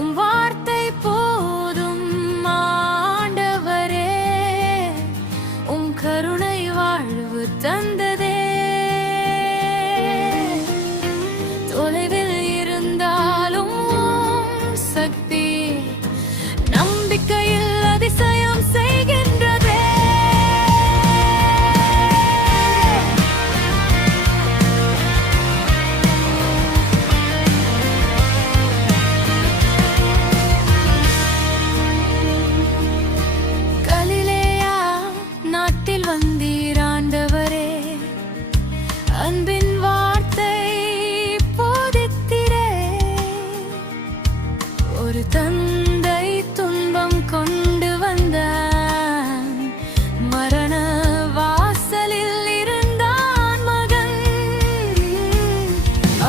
உம் வார்த்தை போதும் ஆண்டவரே, உம் கருணை வாழ்வு தந்ததே. தொலைவில் இருந்தாலும் உம் சக்தி நம்பிக்கையில் அதிசயம் செய்கின்றதே. கலிலேயா நாட்டில் வந்தீர் ஆண்டவரே, அன்பின் வார்த்தை போதித்திரே. ஒரு தந்தை துன்பம் கொண்டு வந்தான், மரண வாசலில் இருந்தான் மகன்.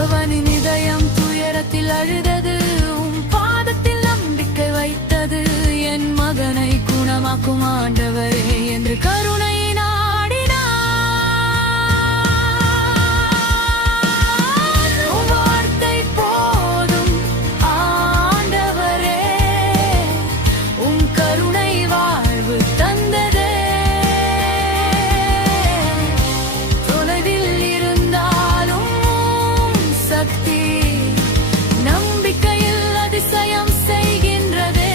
அவனின் இதயம் துயரத்தில் அழுதது, உம் பாதத்தில் நம்பிக்கை வைத்தது. என் மகனை குணமாக்கும் ஆண்டவரே என்று கருணை நம்பிக்கையில் அதிசயம் செய்கின்றதே.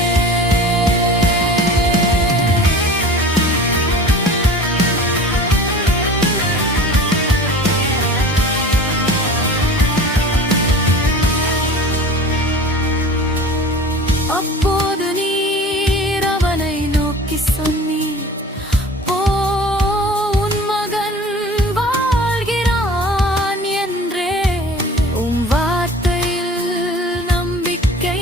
அப்போது நீர் அவனை நோக்கி சொன்னீர், போ, உன் மகன் வாழ்கிறான் என்றே. உம் வார்த்தையில் நம்பிக்கை